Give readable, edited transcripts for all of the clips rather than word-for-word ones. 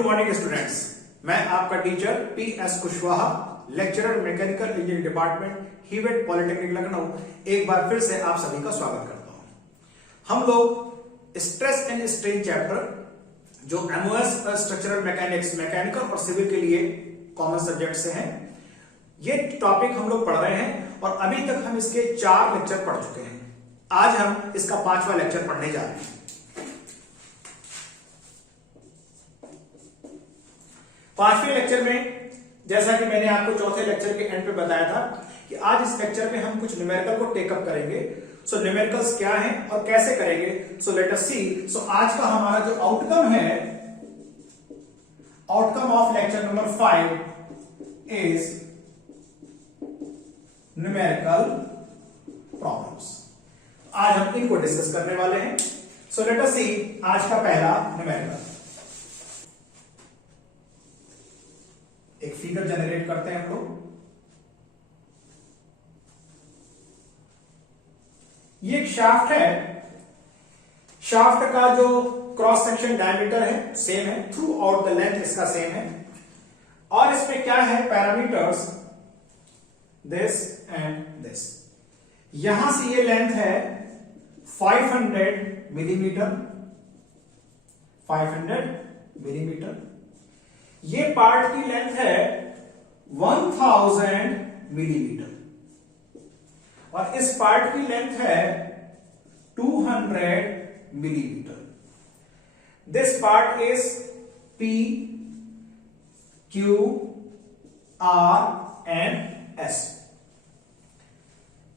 Good morning students, मैं आपका teacher P S Kushwaha, lecturer mechanical engineering department, Hewett polytechnic Lucknow, एक बार फिर से आप सभी का स्वागत करता हूं। हम लोग स्ट्रेस एंड स्ट्रेन चैप्टर जो एमओएस स्ट्रक्चरल मैकेनिक्स, मैकेनिकल और सिविल के लिए कॉमन सब्जेक्ट से हैं, ये टॉपिक हम लोग पढ़ रहे हैं और अभी तक हम इसके 4 लेक्चर पढ़ चुके हैं। आज हम इसका 5वां लेक्चर पढ़ने जा रहे हैं। पांचवें लेक्चर में, जैसा कि मैंने आपको चौथे लेक्चर के एंड पे बताया था कि आज इस लेक्चर में हम कुछ न्यूमेरिकल को टेकअप करेंगे। सो न्यूमेरिकल्स क्या हैं और कैसे करेंगे, सो लेट अस सी। सो आज का हमारा जो आउटकम है, outcome of lecture number 5 is numerical problems. आज हम इनको डिस्कस करने वाले हैं। सो लेट अस सी आज का पहला न्यूमेरिकल। एक फिगर जनरेट करते हैं हम लोग। ये एक शाफ्ट है। शाफ्ट का जो क्रॉस सेक्शन डायमीटर है सेम है, थ्रू आउट द लेंथ इसका सेम है, और इसमें क्या है पैरामीटर्स दिस एंड दिस। यहां से ये लेंथ है 500 मिलीमीटर, 500 मिलीमीटर। ये पार्ट की लेंथ है 1000 मिलीमीटर और इस पार्ट की लेंथ है 200 millimetre. This part is P, Q, R and S।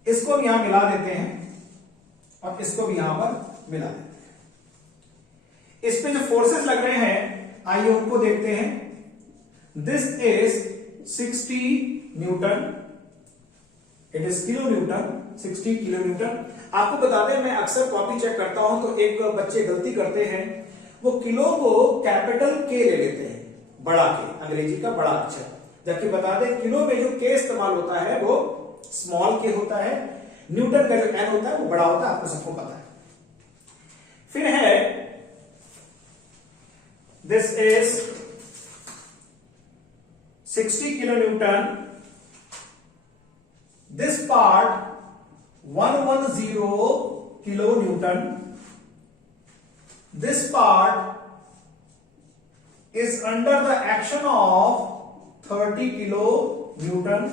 इसको भी यहां मिला देते हैं और इसको भी यहां पर मिला देते हैं। इस पे जो फोर्सेस लग रहे हैं आइए उनको देखते हैं। This is 60 Newton, it is kilo Newton, 60 kilo Newton. आपको बता दें, मैं अक्सर कॉपी चेक करता हूं तो एक बच्चे गलती करते हैं, वो किलो को कैपिटल के ले लेते हैं, बड़ा के, अंग्रेजी का बड़ा अक्षर, जबकि बता दें किलो में जो के इस्तेमाल होता है वो स्मॉल के होता है, न्यूटन का जो एन होता है वो बड़ा होता है, आपको सबको पता है। फिर है this is 60 kilo newton, this part 110 kilo newton, this part is under the action of 30 kilo newton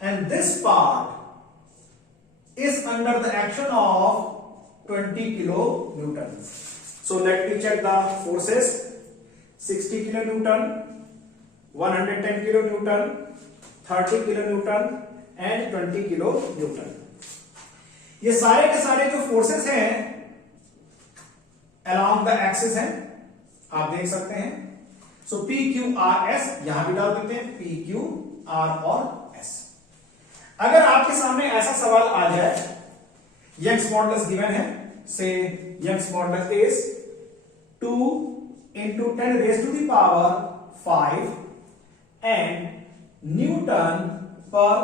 and this part is under the action of 20 kilo newton. So let me check the forces. 60 kilo newton, 110 kilo newton, 30 kilo newton and 20 kilo newton. ये सारे के सारे जो forces हैं along the axis हैं, आप देख सकते हैं। सो P, Q, R, S यहां भी डाल देते हैं, P, Q, R और S। अगर आपके सामने ऐसा सवाल आ जाए, यंग्स मॉडुलस गिवन है, से Young's modulus is 2 into 10 raised to the power 5 and newton पर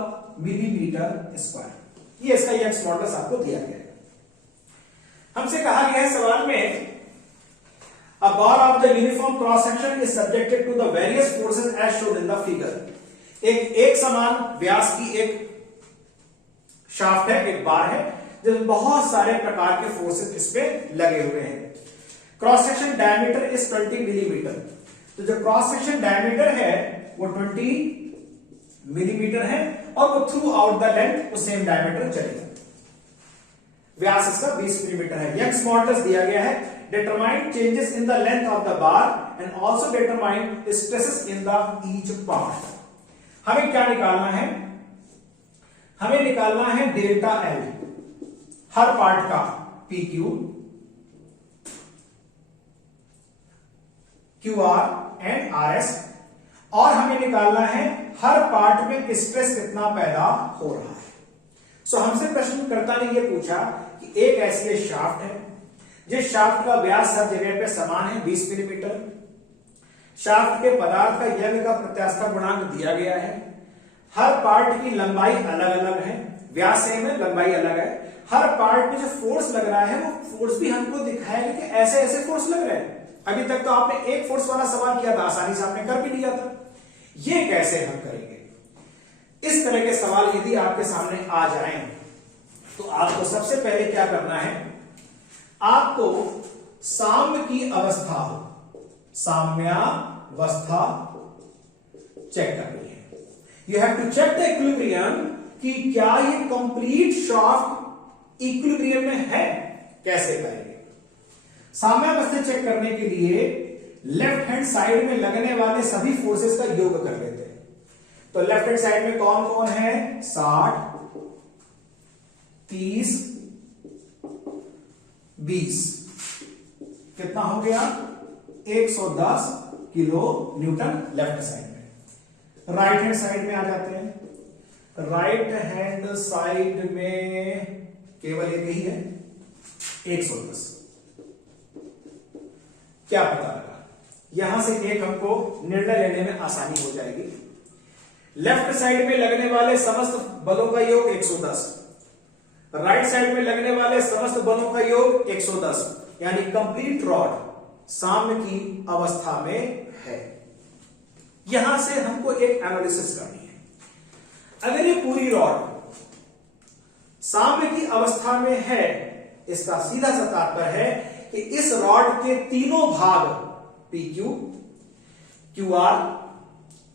मिलीमीटर स्क्वायर। ये इसका यंग्स मॉडुलस आपको दिया गया है। हमसे कहा गया है सवाल में, a bar of the uniform cross section is subjected to the various forces as shown in the figure. एक समान व्यास की एक शाफ्ट है, एक बार है, जिसमें बहुत सारे प्रकार के फोर्सेस इस पे लगे हुए हैं। Cross section diameter is 20 millimetre. तो जो क्रॉस सेक्शन डायमीटर है वो 20 मिलीमीटर है और वो थ्रू आउट द लेंथ वो सेम डायमीटर चलेगा। व्यास इसका 20 मिलीमीटर है। यंग्स मॉडुलस दिया गया है, determine changes in the length of the bar and also determine stresses in the each part. हमें क्या निकालना है? हमें निकालना है डेल्टा एल, हर पार्ट का, P Q, Q R and R S, और हमें निकालना है हर पार्ट में स्ट्रेस कितना पैदा हो रहा है। सो हमसे प्रश्नकर्ता ने यह पूछा कि एक ऐसी शाफ्ट है जिस शाफ्ट का व्यास हर जगह पे समान है 20 मिलीमीटर। शाफ्ट के पदार्थ का यंग का प्रत्यास्था गुणांक दिया गया है। हर पार्ट की लंबाई अलग अलग है, व्यास सेम है, लंबाई अलग है। हर पार्ट में जो फोर्स लग रहा है वो फोर्स भी हमको दिखाएगा कि ऐसे ऐसे फोर्स लग रहे हैं। अभी तक तो आपने एक फोर्स वाला सवाल किया था, आसानी से आपने कर भी लिया था। ये कैसे हम करेंगे? इस तरह के सवाल यदि आपके सामने आ जाएं तो आपको सबसे पहले क्या करना है, आपको साम्य की अवस्था, साम्यावस्था चेक करनी है। You have to check the equilibrium कि क्या ये कंप्लीट शाफ्ट इक्विलिब्रियम में है। कैसे करेंगे? साम्यावस्था चेक करने के लिए लेफ्ट हैंड साइड में लगने वाले सभी फोर्सेस का योग कर लेते हैं। तो लेफ्ट हैंड साइड में कौन कौन है? 60, 30, 20, कितना हो गया? 110 किलो न्यूटन लेफ्ट साइड में। राइट हैंड साइड में आ जाते हैं। राइट हैंड साइड में केवल एक ही है, 110। क्या पता लगा? यहां से एक हमको निर्णय लेने में आसानी हो जाएगी। लेफ्ट साइड में लगने वाले समस्त बलों का योग 110, राइट साइड में लगने वाले समस्त बलों का योग 110, यानी कंप्लीट रॉड साम्य की अवस्था में है। यहां से हमको एक एनालिसिस करनी है। अगर ये पूरी रॉड साम्य की अवस्था में है, इसका सीधा सा तात्पर्य है कि इस रॉड के तीनों भाग PQ, QR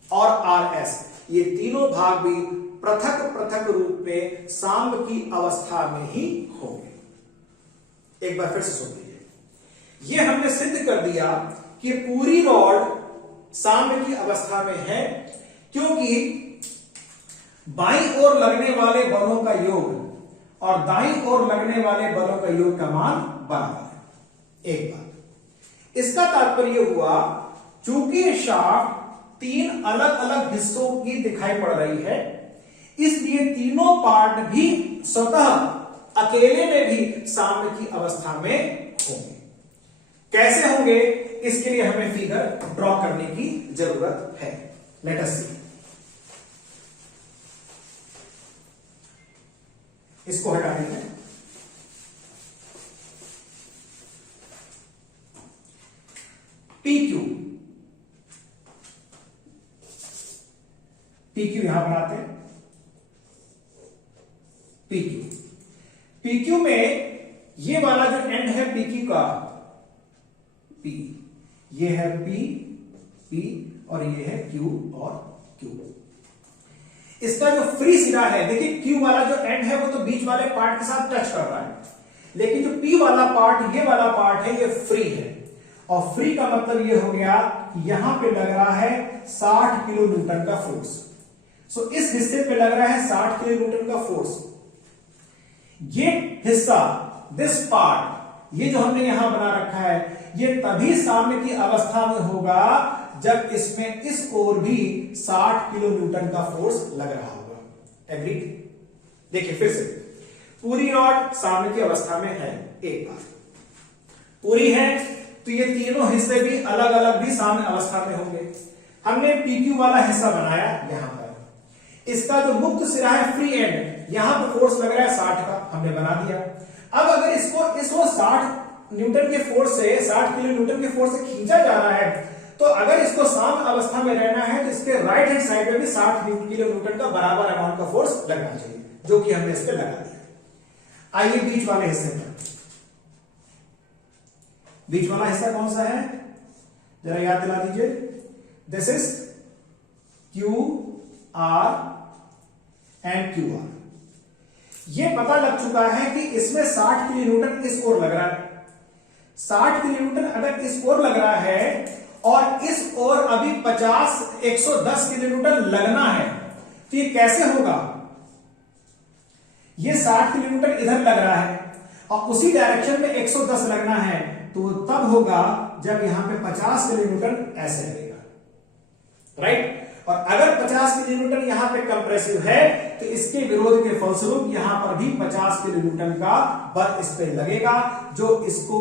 और RS, ये तीनों भाग भी पृथक पृथक रूप में साम्य की अवस्था में ही होंगे। एक बार फिर से सुन लीजिए। ये हमने सिद्ध कर दिया कि पूरी रॉड साम्य की अवस्था में है, क्योंकि बाईं ओर लगने वाले बलों का योग और दाईं ओर लगने वाले बलों का योग का मान बराबर है। एक बात, इसका तात्पर्य हुआ चूंकि शाफ्ट तीन अलग अलग हिस्सों की दिखाई पड़ रही है, इसलिए तीनों पार्ट भी स्वतः अकेले में भी साम्य की अवस्था में होंगे। कैसे होंगे? इसके लिए हमें फिगर ड्रॉ करने की जरूरत है। लेट अस सी। इसको हटा देते हैं। PQ यहां बनाते हैं। PQ में ये वाला जो एंड है PQ का, P, ये है P और ये है Q और Q। इसका जो फ्री सिरा है, देखिए Q वाला जो एंड है वो तो बीच वाले पार्ट के साथ टच कर रहा है, लेकिन जो P वाला पार्ट, ये वाला पार्ट है, ये फ्री है। और फ्री का मतलब ये हो गया कि यहां पे लग रहा है 60 किलो न्यूटन का फोर्स। सो इस हिस्से पे लग रहा है 60 किलो न्यूटन का फोर्स। ये हिस्सा, दिस पार्ट, ये जो हमने यहां बना रखा है, ये तभी साम्य की अवस्था में होगा जब इसमें इस ओर भी 60 किलो न्यूटन का फोर्स लग रहा होगा। एग्रीड? देखिए फिर से, पूरी रॉड साम्य की अवस्था में है। एक बार पूरी है तो ये तीनों हिस्से भी अलग अलग भी साम्य अवस्था में होंगे। हमने PQ वाला हिस्सा बनाया यहां पर, इसका जो मुक्त सिरा है फ्री एंड, यहां पर फोर्स लग रहा है 60 का, हमने बना दिया। अब अगर इसको 60 न्यूटन के फोर्स से, 60 किलो न्यूटन के फोर्स से खींचा जा रहा है, तो अगर इसको साम्य अवस्था में रहना है तो इसके राइट हैंड साइड में भी 60 किलो न्यूटन का बराबर अमाउंट का फोर्स लगना चाहिए, जो कि हमने इस पे लगा दिया। आइए बीच वाले हिस्से पर। बीच वाला हिस्सा कौन सा है, जरा याद दिला दीजिए। This is QR and QR। यह पता लग चुका है कि इसमें 60 किलो न्यूटन इस ओर लग रहा है। 60 किलो न्यूटन अगर इस ओर लग रहा है और इस ओर अभी 110 किलो न्यूटन लगना है, तो ये कैसे होगा? ये 60 किलो न्यूटन इधर लग रहा है और उसी डायरेक्शन में 110 लगना है, तो तब होगा जब यहां पे 50 किलो न्यूटन ऐसे लगेगा, राइट? और अगर 50 किलो न्यूटन यहां पे कंप्रेसिव है तो इसके विरोध के फलस्वरूप यहां पर भी 50 किलो न्यूटन का बल इस पे लगेगा, जो इसको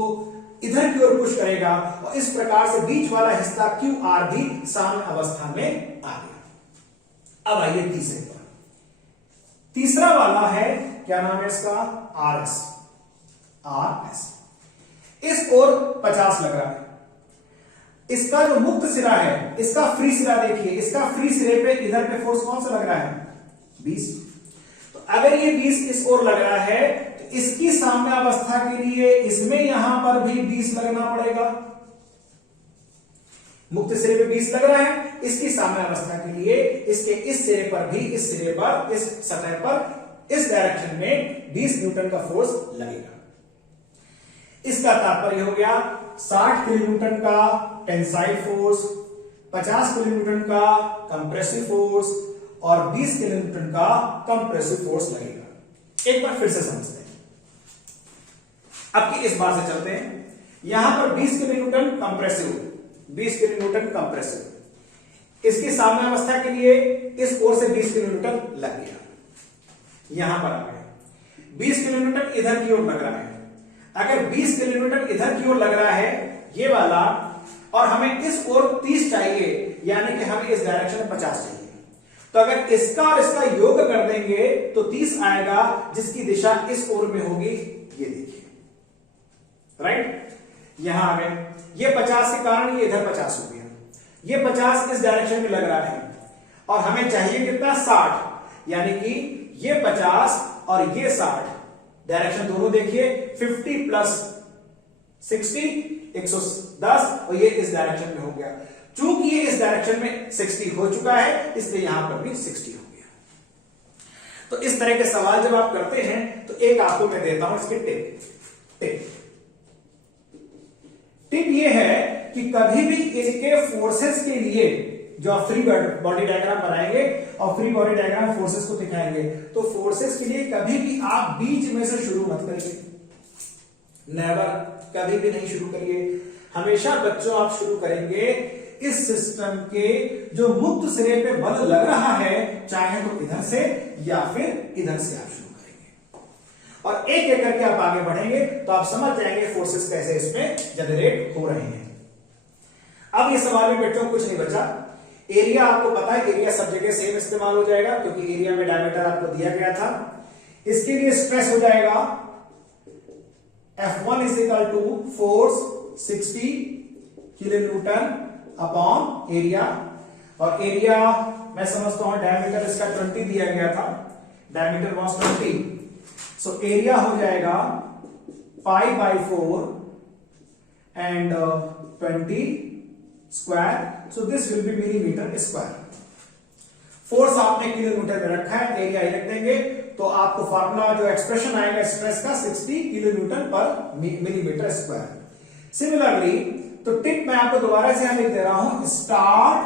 इधर की ओर पुश करेगा, और इस प्रकार से बीच वाला हिस्सा QR भी साम्य अवस्था में आ गया। अब आइए तीसरे पर। तीसरा वाला है, क्या नाम है इसका? RS। इस ओर 50 लग रहा है, इसका जो मुक्त सिरा है, इसका फ्री सिरा देखिए, इसका फ्री सिरे पे इधर पे फोर्स कौन सा लग रहा है? 20। तो अगर ये 20 इस ओर लग रहा है तो इसकी साम्यावस्था के लिए इसमें यहां पर भी 20 लगना पड़ेगा। मुक्त सिरे पे 20 लग रहा है, इसकी साम्यावस्था के लिए इसके इस सिरे पर भी, इस सिरे पर, इस सतह पर, इस डायरेक्शन में 20 न्यूटन का फोर्स लगेगा। इसका तात्पर्य हो गया 60 किलोन्यूटन का टेंसाइल फोर्स, 50 किलोन्यूटन का कंप्रेसिव फोर्स और 20 किलोन्यूटन का कंप्रेसिव फोर्स लगेगा। एक बार फिर से समझते हैं। अब की इस बार से चलते हैं। यहां पर 20 किलोन्यूटन कंप्रेसिव, 20 किलोन्यूटन कंप्रेसिव, इसकी साम्यावस्था के लिए इस ओर से 20 किलोन्यूटन लग गया, यहां पर आ गया। 20 किलोन्यूटन इधर की ओर लग रहा है। अगर 20 किलोन्यूटन इधर की ओर लग रहा है ये वाला, और हमें इस ओर 30 चाहिए, यानी कि हमें इस डायरेक्शन में 50 चाहिए, तो अगर इसका और इसका योग कर देंगे तो 30 आएगा, जिसकी दिशा इस ओर में होगी, ये देखिए, राइट। यहां आ गए, ये 50 के कारण ये इधर 50 हो गया, ये 50 इस डायरेक्शन में लग रहा है, और हमें चाहिए कितना? 60, यानी कि ये 50 और ये 60, डायरेक्शन दोनों देखिए, 50 प्लस 60 110, और ये इस डायरेक्शन में हो गया। चूंकि ये इस डायरेक्शन में 60 हो चुका है, इसलिए यहां पर भी 60 हो गया। तो इस तरह के सवाल जब आप करते हैं तो एक आपको मैं देता हूं इसके टिप ये है कि कभी भी इसके फोर्सेस के लिए जो आप फ्री बॉडी डायग्राम बनाएंगे और फ्री बॉडी डायग्राम फोर्सेस को दिखाएंगे, तो फोर्सेस के लिए कभी भी आप बीच में से शुरू मत करिए, नेवर, कभी भी नहीं शुरू करिए। हमेशा बच्चों आप शुरू करेंगे इस सिस्टम के जो मुक्त सिरे पे बल लग रहा है, चाहे तो इधर से या फिर इधर से आप शुरू करेंगे, और एक एक करके आप आगे बढ़ेंगे तो आप समझ जाएंगे फोर्सेस कैसे इसमें जनरेट हो रहे हैं। अब ये सवाल में बच्चों कुछ नहीं बचा। एरिया आपको पता है, एरिया सब जगह सेम इस्तेमाल हो जाएगा, क्योंकि एरिया में डायमीटर आपको दिया गया था। इसके लिए स्ट्रेस हो जाएगा F1 is equal to force 60 kilonewton upon area, और एरिया मैं समझता हूं डायमीटर इसका 20 दिया गया था, डायमीटर वाज 20, सो एरिया हो जाएगा pi by 4 and 20 square, so this will be millimetre square. Force आपने किलोमीटर में रखा है, एरिया ही रख देंगे, तो आपको फार्मूला जो एक्सप्रेशन आएगा स्ट्रेस का 60 किलोन्यूटन पर मिलीमीटर स्क्वायर। सिमिलरली तो टिप मैं आपको दोबारा से यहां लिख दे रहा हूं, स्टार्ट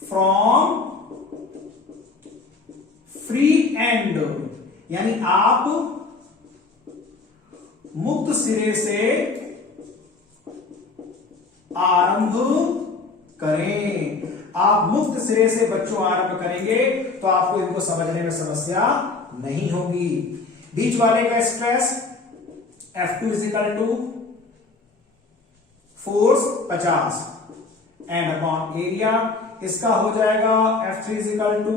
फ्रॉम फ्री एंड, यानी आप मुक्त सिरे से आरंभ करें। आप मुक्त सिरे से बच्चों आरंभ करेंगे तो आपको इनको समझने में समस्या नहीं होगी। बीच वाले का stress F2 is equal to force 50 and upon area, इसका हो जाएगा F3 is equal to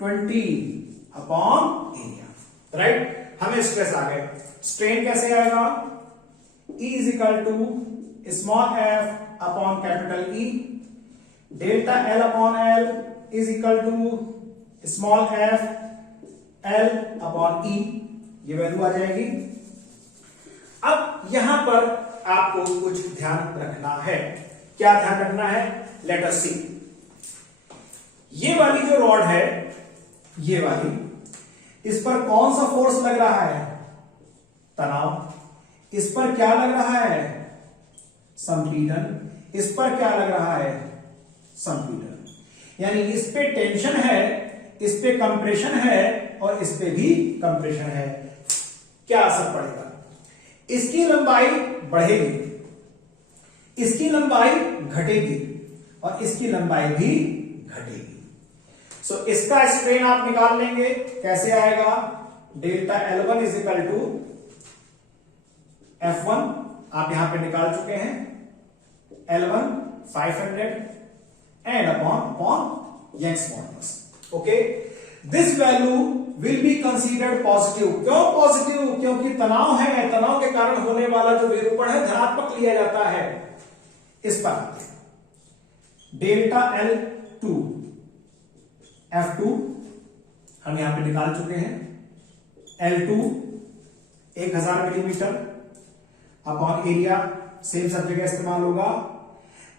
20 upon area, right. हमें स्ट्रेस आ गए। स्ट्रेन कैसे आएगा? E is equal to small f upon capital E, delta L upon L is equal to small f L upon E, ये value आ जाएगी। अब यहां पर आपको कुछ ध्यान रखना है। क्या ध्यान रखना है? लेट अस सी। ये वाली जो रॉड है, ये वाली, इस पर कौन सा फोर्स लग रहा है? तनाव। इस पर क्या लग रहा है? संपीड़न। इस पर क्या लग रहा है? संपीड़न। यानी इस पे टेंशन है, इस पे कंप्रेशन है और इस पे भी कंप्रेशन है। क्या असर पड़ेगा? इसकी लंबाई बढ़ेगी, इसकी लंबाई घटेगी और इसकी लंबाई भी घटेगी। सो इसका स्ट्रेन आप निकाल लेंगे। कैसे आएगा? Delta L1 is equal to F1 आप यहां पे निकाल चुके हैं, L1 500 and upon Young's modulus. Okay, this value will be considered positive. क्यों पॉजिटिव? क्योंकि तनाव है, तनाव के कारण होने वाला जो विरूपण है धनात्मक लिया जाता है। इस पर डेल्टा L2 F2 हम यहां पे निकाल चुके हैं। L2 1000 millimetre upon area, same सब जगह इस्तेमाल होगा।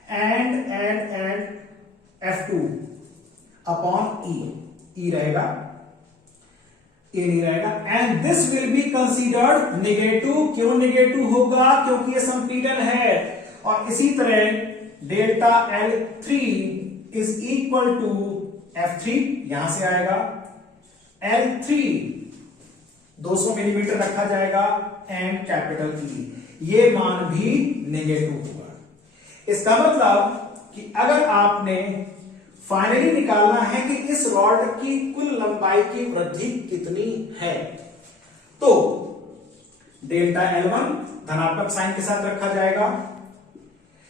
एंड F2 अपॉन E रहेगा, ए नहीं रहेगा। And this will be considered negative. क्यों नेगेटिव होगा? क्योंकि ये संपीड़न है। और इसी तरह delta L3 is equal to F3, यहां से आएगा L3 200 मिलीमीटर रखा जाएगा एंड कैपिटल E, ये मान भी नेगेटिव होगा। इसका मतलब कि अगर आपने फाइनली निकालना है कि इस रॉड की कुल लंबाई की वृद्धि कितनी है, तो डेल्टा L1 धनात्मक साइन के साथ रखा जाएगा,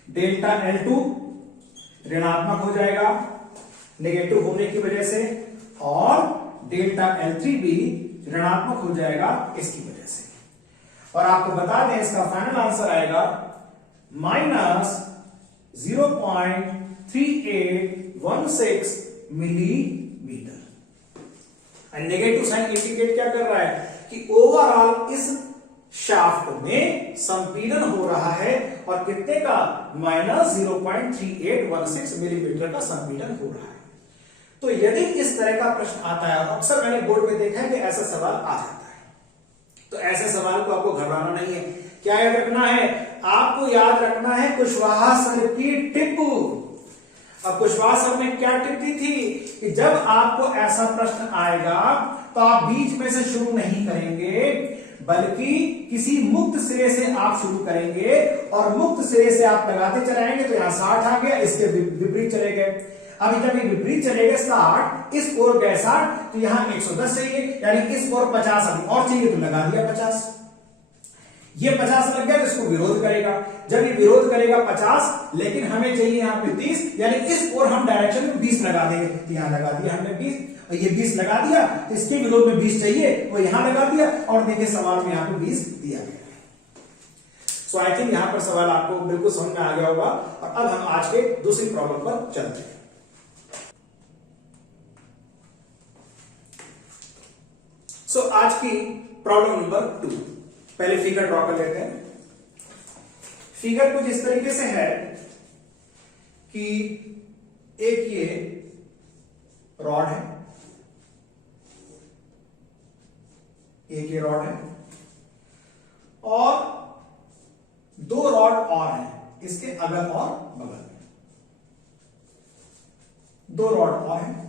डेल्टा L2 ऋणात्मक हो जाएगा नेगेटिव होने की वजह से, और डेल्टा L3 भी ऋणात्मक हो जाएगा इसकी वजह से। और आपको बता दें इसका फाइनल आंसर आएगा -0.3816 millimetre. And negative sign indicate क्या कर रहा है कि ओवरऑल इस शाफ्ट में संपीड़न हो रहा है, और कितने का? -0.3816 मिलीमीटर का संपीड़न हो रहा है। तो यदि इस तरह का प्रश्न आता है, और अक्सर मैंने बोर्ड में देखा है कि ऐसा सवाल आ जाता है, तो ऐसे सवाल को आपको घबराना नहीं है। क्या याद रखना है? आपको याद रखना है कुशवाहा सर की टिप। अब कुशवाहा सर ने क्या टिप दी थी कि जब आपको ऐसा प्रश्न आएगा तो आप बीच में से शुरू नहीं करेंगे, बल्कि किसी मुक्त सिरे से आप शुरू करेंगे, और मुक्त सिरे से आप लगाते चलाएंगे। तो यहां 60 आ गया, इसके विपरीत चले गए। अभी जब ये विपरीत चलेगा 60, इस ओर गए 60, तो यहां 110 चाहिए, यानी इस ओर 50 अभी और चाहिए, तो लगा दिया 50। ये 50 लग गया तो इसको विरोध करेगा। जब ये विरोध करेगा 50, लेकिन हमें चाहिए यहां पे 30, यानी इस ओर हम डायरेक्शन में 20 लगा देंगे। तो यहां लगा दिया हमने 20, और ये 20 लगा दिया, तो इसके विरोध में 20 चाहिए, वो यहां लगा दिया, और देखिए सवाल में यहां पे 20 दिया गया। सो आई थिंक यहां पर सवाल आपको बिल्कुल समझ में आ गया होगा। और अब हम आज के दूसरी प्रॉब्लम पर चलते हैं। सो आज की प्रॉब्लम नंबर 2, पहले फिगर ड्रॉ कर लेते हैं। फिगर कुछ इस तरीके से है कि एक ये रॉड है, एक ये रॉड है, और 2 रॉड और हैं इसके अगल और बगल में, 2 रॉड और हैं।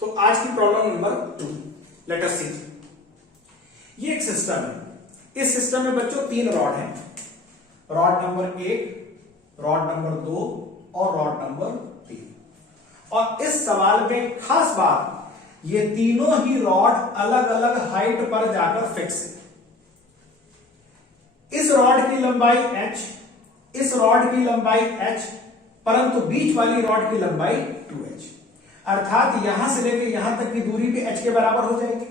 तो आज की प्रॉब्लम नंबर 2, लेट अस सी। ये एक सिस्टम है, इस सिस्टम में बच्चों 3 रॉड हैं, रॉड नंबर 1, रॉड नंबर 2 और रॉड नंबर 3। और इस सवाल में खास बात, ये तीनों ही रॉड अलग अलग हाइट पर जाकर फिक्स है। इस रॉड की लंबाई h, इस रॉड की लंबाई h, परंतु बीच वाली रॉड की लंबाई 2h, अर्थात यहां से लेकर यहां तक की दूरी भी h के बराबर हो जाएगी।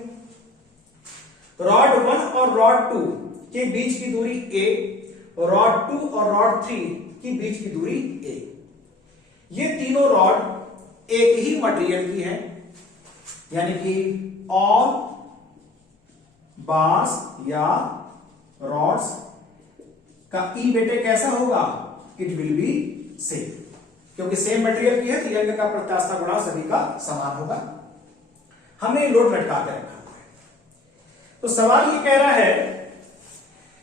रॉड 1 और रॉड 2 के बीच की दूरी a, रॉड 2 और रॉड 3 की बीच की दूरी a। ये तीनों रॉड एक ही मटेरियल की हैं, यानी कि ऑल बार्स या रॉड्स का ई बेटे कैसा होगा, इट विल बी सेम, क्योंकि सेम मटेरियल की है तो यंग का प्रत्यास्था गुणांक सभी का समान होगा। हमने लोड लटका के रखा हुआ है। तो सवाल ये कह रहा है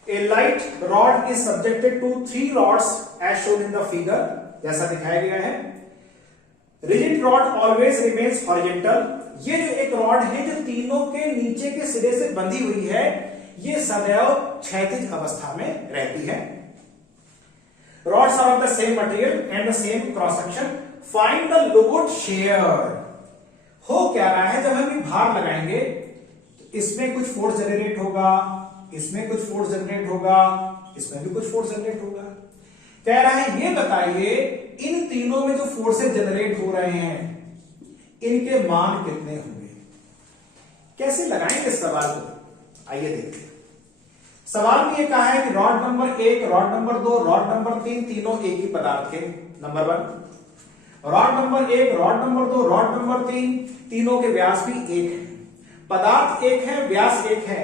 a light rod is subjected to 3 rods as shown in the figure, जैसा दिखाया गया है। Rigid rod always remains horizontal, ये जो एक रॉड है जो तीनों के नीचे के सिरे से बंधी हुई है, ये सदैव क्षैतिज अवस्था में रहती है। Rods are of the same material and the same cross section, find the load share. हो क्या रहा है, जब हम ये भार लगाएंगे इसमें कुछ फोर्स जनरेट होगा, इसमें कुछ फोर्स जनरेट होगा, इसमें भी कुछ फोर्स जनरेट होगा। कह रहा है ये बताइए इन तीनों में जो फोर्सेस जनरेट हो रहे हैं इनके मान कितने होंगे। कैसे लगाएंगे इस सवाल को, आइए देखते हैं। सवाल में ये कहा है कि rod number 1, rod number 2, rod number 3 तीनों एक ही पदार्थ के। Number 1 rod number 1, rod number 2, rod number 3 तीनों के व्यास भी एक है, पदार्थ एक है, व्यास एक है,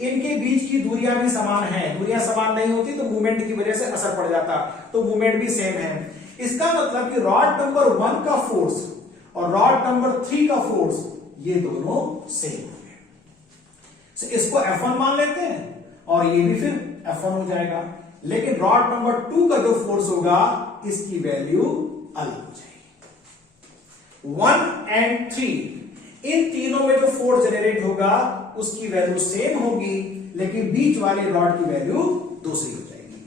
इनके बीच की दूरियां भी समान है। दूरियां समान नहीं होती तो मूवमेंट की वजह से असर पड़ जाता, तो मूवमेंट भी सेम है। इसका मतलब कि रॉड नंबर 1 का फोर्स और रॉड नंबर 3 का फोर्स ये दोनों सेम हो गए। इसको F1 मान लेते हैं और ये भी फिर F1 हो जाएगा। लेकिन रॉड नंबर 2 का जो फोर्स होगा इसकी वैल्यू अलग हो जाएगी। 1 और 3 इन तीनों में जो फोर्स जनरेट होगा उसकी वैल्यू सेम होगी, लेकिन बीच वाले रॉड की वैल्यू दूसरी हो जाएगी।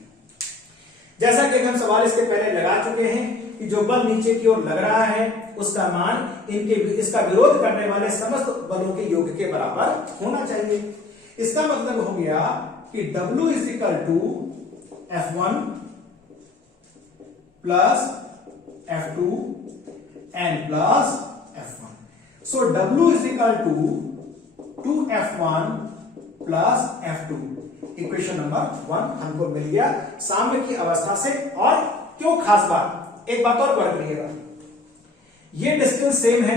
जैसा कि हम सवाल इसके पहले लगा चुके हैं कि जो बल नीचे की ओर लग रहा है उसका मान इसका विरोध करने वाले समस्त बलों के योग के बराबर होना चाहिए। इसका मतलब हो गया कि W is equal to F1 plus F2 and plus F1। So W is equal to 2F1 plus F2। Equation number 1 हमको मिल गया साम्य की अवस्था से। और क्यों खास बात, एक बात और पढ़ लीजिएगा, ये डिस्टेंस सेम है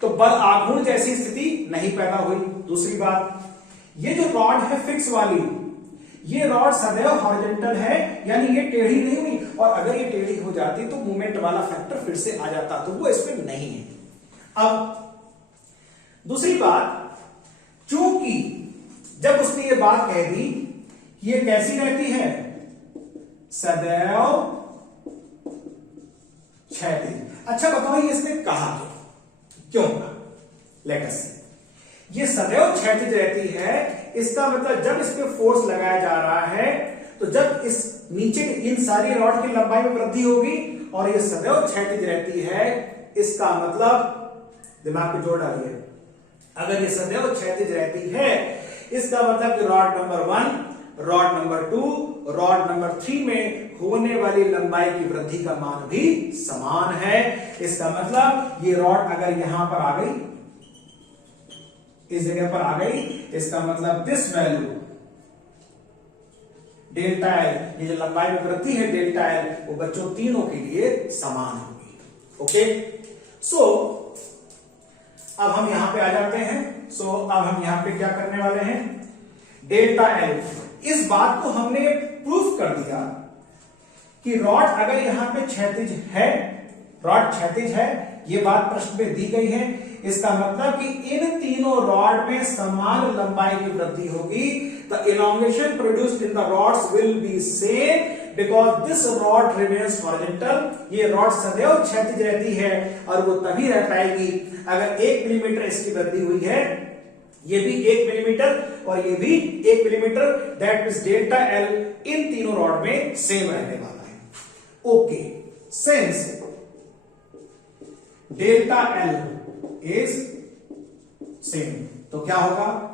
तो बल आघूर्ण जैसी स्थिति नहीं पैदा हुई। दूसरी बात, ये जो रॉड है फिक्स वाली, ये रॉड सदैव हॉरिजॉन्टल है, यानी ये टेढ़ी नहीं हुई, और अगर ये टेढ़ी हो जाती तो मूवमेंट वाला फैक्टर फिर से आ जाता, तो वो इसमें नहीं है। अब दूसरी बात, चूंकि जब उसने ये बात कह दी कि ये कैसी रहती है, सदैव क्षैतिज। अच्छा बताओ ये इसने कहा क्यों कहा, लेट अस सी। ये सदैव क्षैतिज रहती है, इसका मतलब जब इस पे फोर्स लगाया जा रहा है तो जब इस नीचे इन सारी रॉड की लंबाई में वृद्धि होगी और ये सदैव क्षैतिज रहती है, इसका मतलब दिमाग पे जोर डालिए, अगर ये सदैव क्षैतिज रहती है इसका मतलब कि rod number 1, rod number 2, rod number 3 में होने वाली लंबाई की वृद्धि का मान भी समान है। इसका मतलब ये रॉड अगर यहां पर आ गई, इस जगह पर आ गई, इसका मतलब दिस वैल्यू डेल्टा एल, ये जो लंबाई में वृद्धि है डेल्टा एल, वो बच्चों तीनों के लिए समान होगी। ओके, सो अब हम यहां पे आ जाते हैं। अब हम यहां पे क्या करने वाले हैं, डेल्टा एल, इस बात को हमने प्रूफ कर दिया कि रॉड अगर यहां पे क्षैतिज है, रॉड क्षैतिज है, ये बात प्रश्न में दी गई है। इसका मतलब कि इन तीनों रॉड में समान लंबाई की वृद्धि होगी। The elongation produced in the rods will be same because this rod remains horizontal। ये रॉड सदैव क्षैतिज रहती है और वो तभी रह पाएगी अगर 1 मिलीमीटर इसकी वृद्धि हुई है, ये भी 1 मिलीमीटर और ये भी 1 millimetre, that means delta L इन तीनों रॉड में सेम रहने वाला है। Okay, since delta L is same, तो क्या होगा,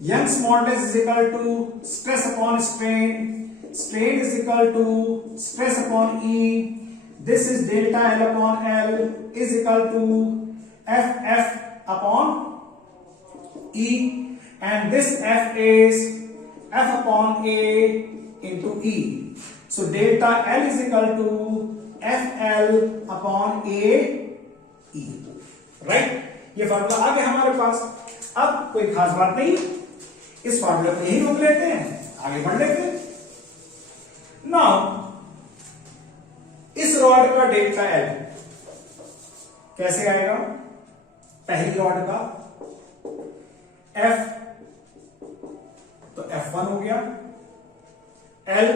Young's modulus is equal to stress upon strain, strain is equal to stress upon E, this is delta L upon L is equal to F upon E, and this F is F upon A into E. So delta L is equal to FL upon A E, right? ये formula आ गया हमारे पास। अब कोई खास बात नहीं, इस फार्मूले को यही रोक लेते हैं, आगे बढ़ लेते हैं। नाउ इस रॉड का डेल्टा एल कैसे आएगा? पहली रॉड का एफ, तो F1 हो गया, L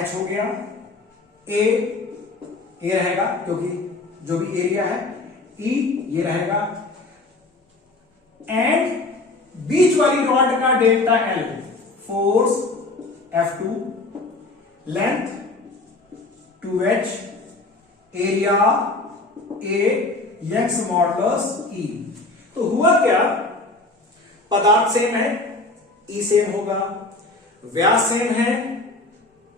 H हो गया, A रहेगा क्योंकि जो भी एरिया है, E ये रहेगा, एंड बीच वाली रॉड का delta L force F2, length 2H, area A, Young's modulus E। तो हुआ क्या, पदार्थ सेम है, ई सेम होगा, व्यास सेम है,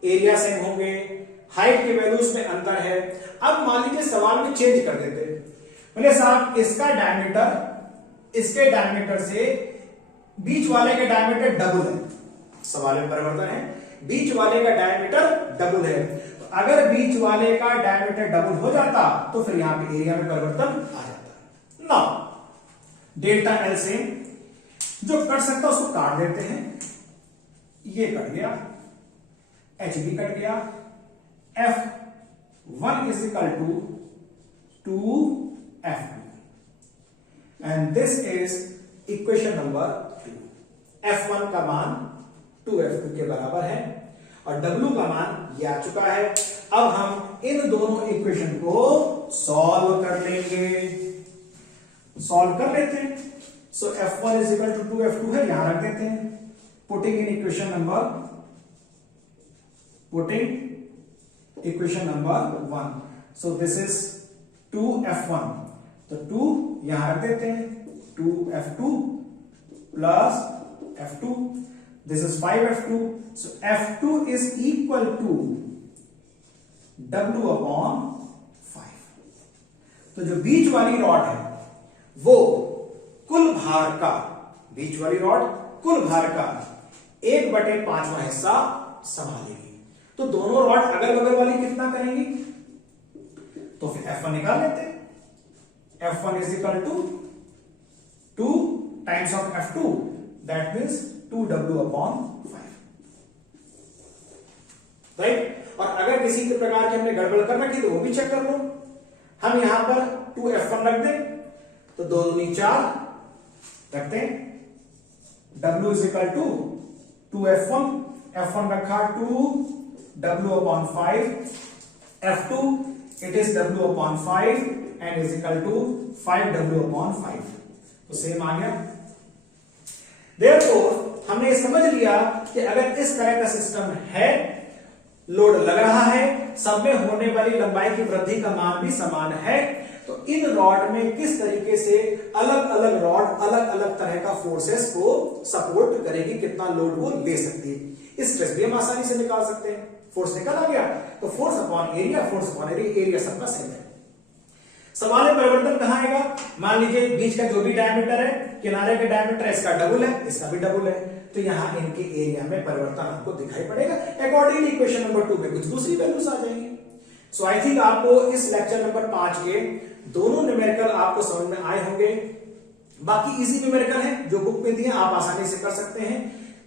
एरिया सेम होंगे, हाइट के वैल्यूज में अंतर है। अब मान लीजिए सवाल में चेंज कर देते, बोले साहब इसका डायमीटर इसके डायमीटर से बीच वाले के डायमीटर डबल है, सवाल में परिवर्तन है, बीच वाले का डायमीटर डबल है। तो अगर बीच वाले का डायमीटर डबल हो जाता तो फिर यहां पे एरिया में परिवर्तन आ जाता। नाउ डेल्टा एल सेम, जो कट सकता उसको काट देते हैं, ये कट गया, एच भी कट गया, F1 is equal to 2F2 and this is equation number 2। F1 का मान 2F2 के बराबर है और W का मान ये आ चुका है। अब हम इन दोनों इक्वेशन को सॉल्व कर लेंगे, सॉल्व कर लेते हैं। सो F1 is equal to 2F2 है, यहां रख देते हैं, putting in equation number 1। So this is 2F1, तो 2 यहां रख देते हैं, 2F2 plus F2, this is 5F2। So F2 is equal to W upon 5। तो जो बीच वाली रॉड है वो कुल भार का, बीच वाली रॉड कुल भार का 1/5वां हिस्सा संभालेगी। तो दोनों रॉड अगल बगल वाली कितना करेंगी? तो फिर F1 निकाल लेते हैं। F1 is equal to 2 times of F2, that means 2W upon 5, right. और अगर किसी के प्रकार की हमने गड़बड़ कर रखी तो वो भी चेक कर लो। हम यहां पर 2F1 रख दें तो 2 दूनी 4 रखते हैं, W is equal to 2F1, F1 रखा 2W upon 5, F2 it is W upon 5 and is equal to 5W upon 5। तो सेम आ गया। देयरफॉर हमने समझ लिया कि अगर इस तरह का सिस्टम है, लोड लग रहा है, सब में होने वाली लंबाई की वृद्धि का मान भी समान है, तो इन रॉड में किस तरीके से अलग अलग रॉड अलग अलग तरह का फोर्सेस को सपोर्ट करेगी, कितना लोड वो ले सकती है, इस स्ट्रेस भी हम आसानी से निकाल सकते हैं। फोर्स निकल आ गया तो force upon area, force upon area सबका सेम है। सवाल में परिवर्तन कहां आएगा? मान लीजिए बीच का जो भी डायमीटर है, किनारे का डायमीटर इसका डबल है, इसका भी डबल है, तो यहां इनके एरिया में परिवर्तन आपको दिखाई पड़ेगा। अकॉर्डिंगली इक्वेशन नंबर 2 में कुछ दूसरी वैल्यूज आ जाएंगी। सो आई थिंक आपको इस लेक्चर नंबर 5 के दोनों न्यूमेरिकल आपको समझ में आए होंगे। बाकी इजी न्यूमेरिकल है जो बुक में दिए, आप आसानी से कर सकते हैं।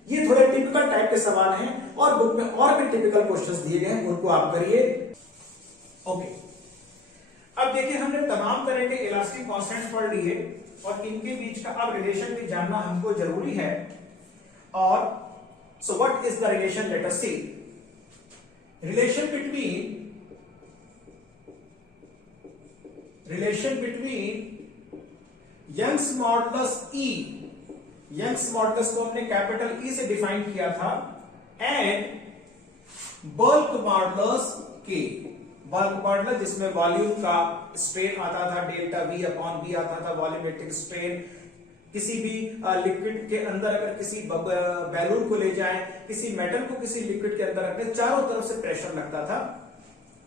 ये थोड़े टिपिकल टाइप के सवाल हैं और बुक में और भी टिपिकल क्वेश्चंस दिए गए हैं, उनको आप करिए। ओके, अब देखिए हमने तमाम तरह के इलास्टिक कांस्टेंट्स पढ़ लिए और इनके बीच का अब रिलेशन भी जानना हमको जरूरी है। और so what is the relation? Let us see. Relation between Young's modulus E, Young's modulus को हमने कैपिटल E से डिफाइन किया था, and bulk modulus K, bulk modulus जिसमें वॉल्यूम का स्ट्रेन आता था, डेल्टा V अपॉन B आता था, वॉल्यूमेट्रिक स्ट्रेन। किसी भी लिक्विड के अंदर अगर किसी बैलून को ले जाएं, किसी मेटल को किसी लिक्विड के अंदर रखने, चारों तरफ से प्रेशर लगता था,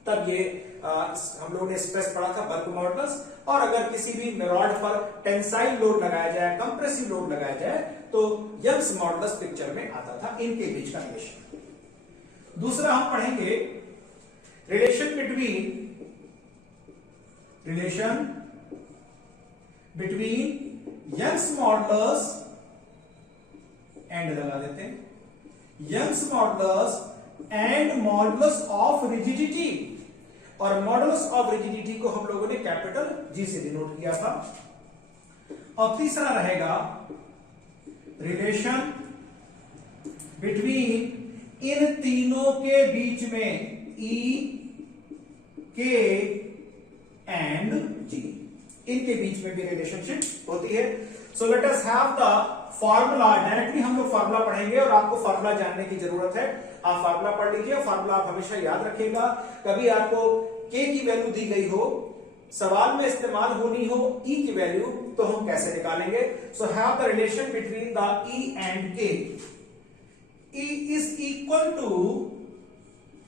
तब ये हम लोगों ने स्ट्रेस पढ़ा था बल्क मॉडुलस। और अगर किसी भी रॉड पर टेंसाइल लोड लगाया जाए, कंप्रेसिव लोड लगाया जाए, तो यंग्स मॉडुलस पिक्चर में आता था। इनके बीच का रिलेशन। दूसरा हम पढ़ेंगे relation between Young's modulus and लगा देते हैं, Young's modulus and modulus of rigidity, और मॉडुलस ऑफ रिजिडिटी को हम लोगों ने कैपिटल जी से डिनोट किया था। और तीसरा रहेगा रिलेशन बिटवीन इन तीनों के बीच में ई, के एंड जी, इनके बीच में भी रिलेशनशिप होती है। So let us have the formula. Directly हम लोग फार्मूला पढ़ेंगे और आपको फार्मूला जानने की जरूरत है। आप फार्मूला पढ़ लीजिए, फार्मूला आप हमेशा याद रखिएगा। कभी आपको के की वैल्यू दी गई हो, सवाल में इस्तेमाल होनी हो ई की वैल्यू, तो हम कैसे निकालेंगे? So have the relation between the E and K. E is equal to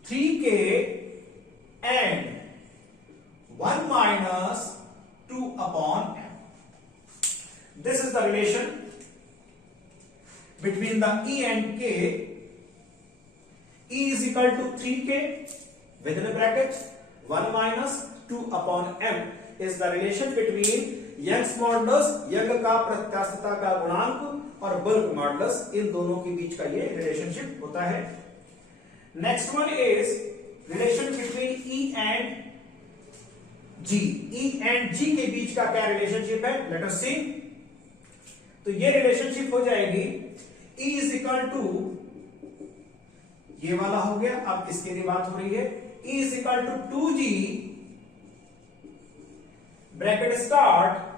3k and 1 minus 2 upon m. This is the relation between the E and K. E is equal to 3k within a bracket, 1 minus 2 upon m is the relation between Young's modulus, young का प्रत्यास्थता का गुणांक, और bulk modulus, इन दोनों के बीच का ये relationship होता है। Next one is relation between E and G। E and G के बीच का क्या रिलेशनशिप है? लेट अस सी। तो ये रिलेशनशिप हो जाएगी E इज इक्वल टू, ये वाला हो गया, अब किसके लिए बात हो रही है? E is equal to 2G bracket start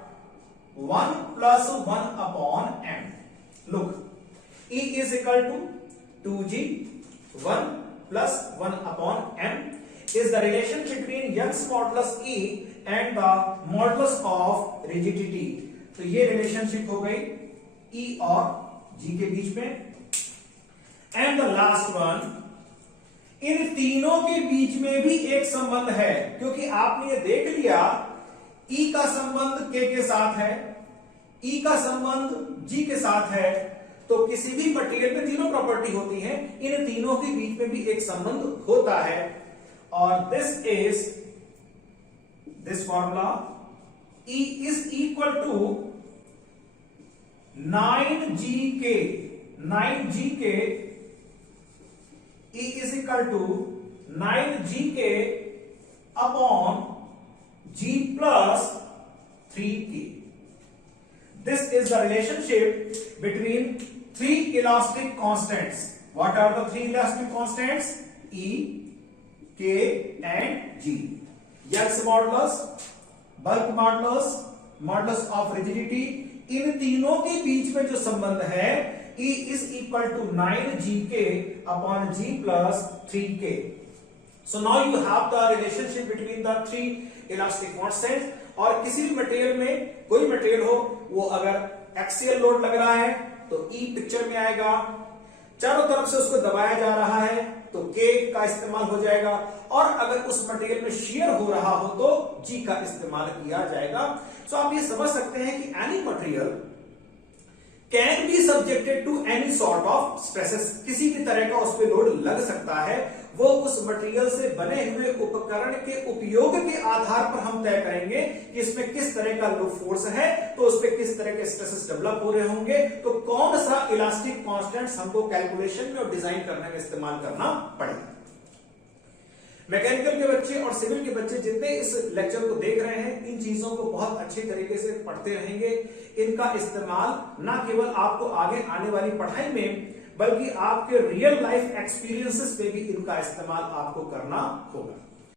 1 plus 1 upon m. Look, E is equal to 2G 1 plus 1 upon m is the relation between Young's modulus E and the modulus of rigidity. तो ये relationship हो गई E और G के बीच में। And the last one, इन तीनों के बीच में भी एक संबंध है, क्योंकि आपने ये देख लिया E का संबंध K के साथ है, E का संबंध G के साथ है, तो किसी भी मटेरियल में तीनों प्रॉपर्टी होती है, इन तीनों के बीच में भी एक संबंध होता है। और this is this formula, E is equal to 9GK, 9GK, E is equal to 9GK upon G plus 3K. This is the relationship between three elastic constants. What are the three elastic constants? E, K and G. Young's modulus, bulk modulus, modulus of rigidity, इन तीनों के बीच में जो संबंध है E is equal to 9GK upon G plus 3K. So now you have the relationship between the three elastic constants. और किसी भी material में, कोई मटेरियल हो, वो अगर एक्सियल लोड लग रहा है तो E पिक्चर में आएगा, चारों तरफ से उसको दबाया जा रहा है तो K का इस्तेमाल हो जाएगा, और अगर उस मटेरियल में शियर हो रहा हो तो G का इस्तेमाल किया जाएगा। सो आप ये समझ सकते हैं कि any material can be subjected to any sort of stresses, किसी भी तरह का उस पर लोड लग सकता है। वो उस मटेरियल से बने हुए उपकरण के उपयोग के आधार पर हम तय करेंगे कि इसमें किस तरह का लोड फोर्स है, तो उस पर किस तरह के स्ट्रेसेस डेवलप हो रहे होंगे, तो कौन सा इलास्टिक कांस्टेंट्स हमको कैलकुलेशन में और डिजाइन करने में इस्तेमाल करना पड़ेगा। मैकेनिकल के बच्चे और सिविल के बच्चे जितने इस लेक्चर को देख रहे हैं, इन चीजों को बहुत अच्छे तरीके से पढ़ते रहेंगे। इनका इस्तेमाल ना केवल आपको आगे आने वाली पढ़ाई में, बल्कि आपके रियल लाइफ एक्सपीरियंसेस पे भी इनका इस्तेमाल आपको करना होगा।